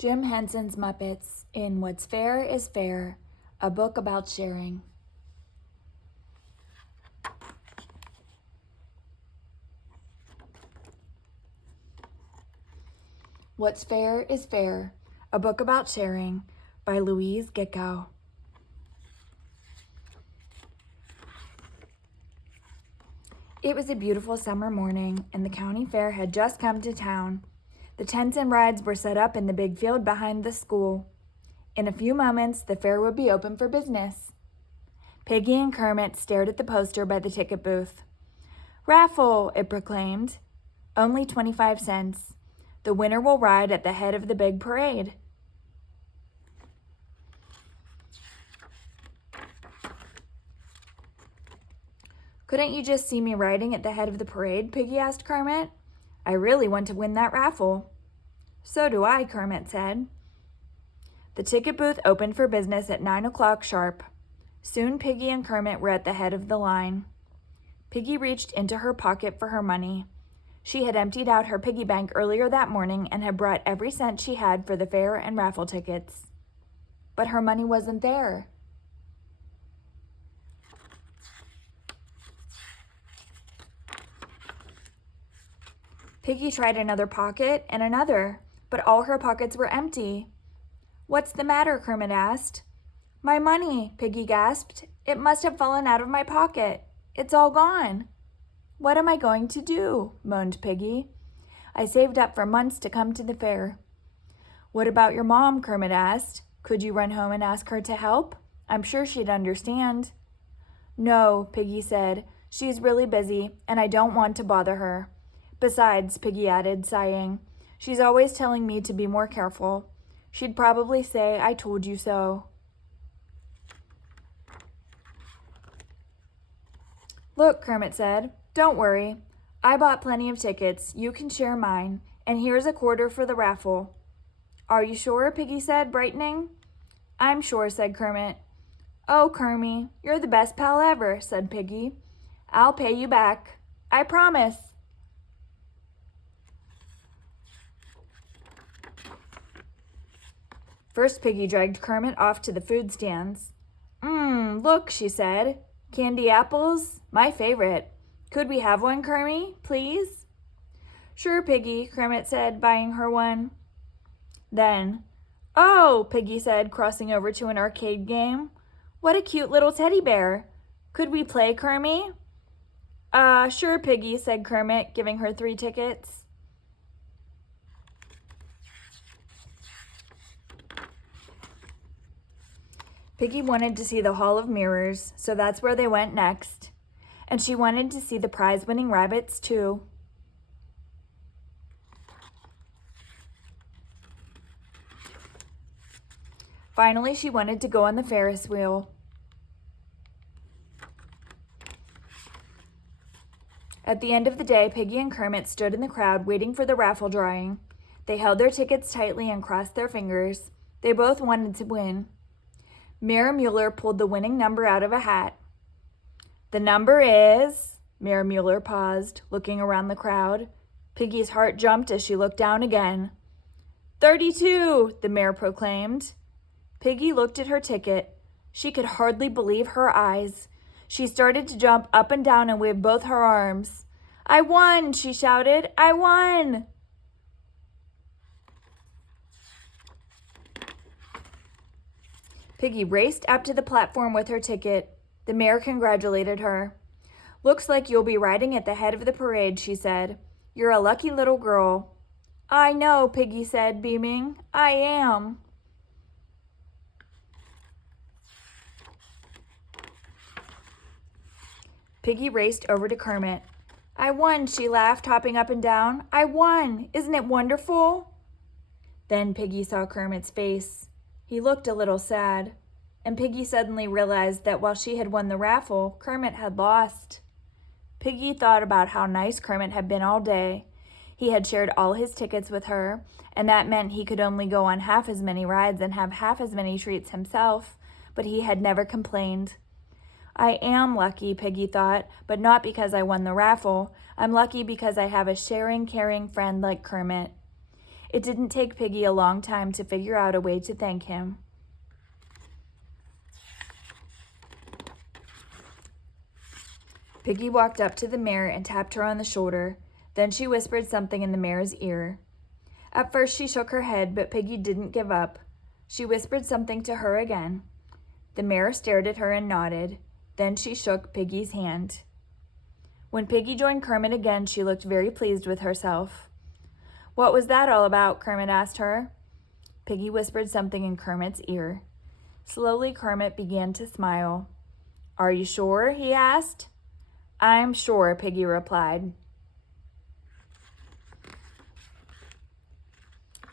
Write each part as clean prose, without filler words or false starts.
Jim Henson's Muppets in What's Fair is Fair, a book about sharing. What's Fair is Fair, a book about sharing by Louise Gikow. It was a beautiful summer morning, and the county fair had just come to town. The tents and rides were set up in the big field behind the school. In a few moments, the fair would be open for business. Piggy and Kermit stared at the poster by the ticket booth. "Raffle," it proclaimed. "Only 25 cents. The winner will ride at the head of the big parade." "Couldn't you just see me riding at the head of the parade?" Piggy asked Kermit. "I really want to win that raffle." "So do I," Kermit said. The ticket booth opened for business at 9 o'clock sharp. Soon Piggy and Kermit were at the head of the line. Piggy reached into her pocket for her money. She had emptied out her piggy bank earlier that morning and had brought every cent she had for the fair and raffle tickets. But her money wasn't there. Piggy tried another pocket and another, but all her pockets were empty. "What's the matter?" Kermit asked. "My money," Piggy gasped. "It must have fallen out of my pocket. It's all gone." "What am I going to do?" moaned Piggy. "I saved up for months to come to the fair." "What about your mom?" Kermit asked. "Could you run home and ask her to help? I'm sure she'd understand." "No," Piggy said. "She's really busy, and I don't want to bother her. Besides," Piggy added, sighing, "she's always telling me to be more careful. She'd probably say I told you so." "Look," Kermit said, "don't worry. I bought plenty of tickets. You can share mine. And here's a quarter for the raffle." "Are you sure?" Piggy said, brightening. "I'm sure," said Kermit. "Oh, Kermie, you're the best pal ever," said Piggy. "I'll pay you back. I promise." First, Piggy dragged Kermit off to the food stands. Look," she said. "Candy apples? My favorite. Could we have one, Kermie, please?" "Sure, Piggy," Kermit said, buying her one. Then, "Oh," Piggy said, crossing over to an arcade game. "What a cute little teddy bear. Could we play, Kermie?" Sure, Piggy," said Kermit, giving her 3 tickets. Piggy wanted to see the Hall of Mirrors, so that's where they went next. And she wanted to see the prize-winning rabbits, too. Finally, she wanted to go on the Ferris wheel. At the end of the day, Piggy and Kermit stood in the crowd waiting for the raffle drawing. They held their tickets tightly and crossed their fingers. They both wanted to win. Mayor Mueller pulled the winning number out of a hat. "The number is..." Mayor Mueller paused, looking around the crowd. Piggy's heart jumped as she looked down again. 32, the mayor proclaimed. Piggy looked at her ticket. She could hardly believe her eyes. She started to jump up and down and wave both her arms. "I won!" she shouted. "I won!" Piggy raced up to the platform with her ticket. The mayor congratulated her. "Looks like you'll be riding at the head of the parade," she said. "You're a lucky little girl." "I know," Piggy said, beaming. "I am." Piggy raced over to Kermit. "I won," she laughed, hopping up and down. "I won! Isn't it wonderful?" Then Piggy saw Kermit's face. He looked a little sad, and Piggy suddenly realized that while she had won the raffle, Kermit had lost. Piggy thought about how nice Kermit had been all day. He had shared all his tickets with her, and that meant he could only go on half as many rides and have half as many treats himself, but he had never complained. "I am lucky," Piggy thought, "but not because I won the raffle. I'm lucky because I have a sharing, caring friend like Kermit." It didn't take Piggy a long time to figure out a way to thank him. Piggy walked up to the mare and tapped her on the shoulder. Then she whispered something in the mare's ear. At first she shook her head, but Piggy didn't give up. She whispered something to her again. The mare stared at her and nodded. Then she shook Piggy's hand. When Piggy joined Kermit again, she looked very pleased with herself. "What was that all about?" Kermit asked her. Piggy whispered something in Kermit's ear. Slowly, Kermit began to smile. "Are you sure?" he asked. "I'm sure," Piggy replied.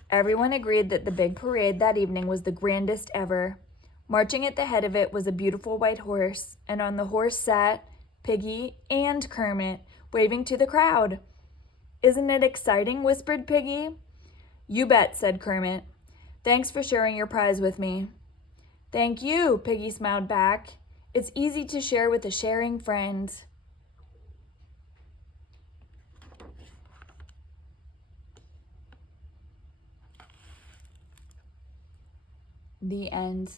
Everyone agreed that the big parade that evening was the grandest ever. Marching at the head of it was a beautiful white horse, and on the horse sat Piggy and Kermit, waving to the crowd. "Isn't it exciting?" whispered Piggy. "You bet," said Kermit. "Thanks for sharing your prize with me." "Thank you," Piggy smiled back. "It's easy to share with a sharing friend." The end.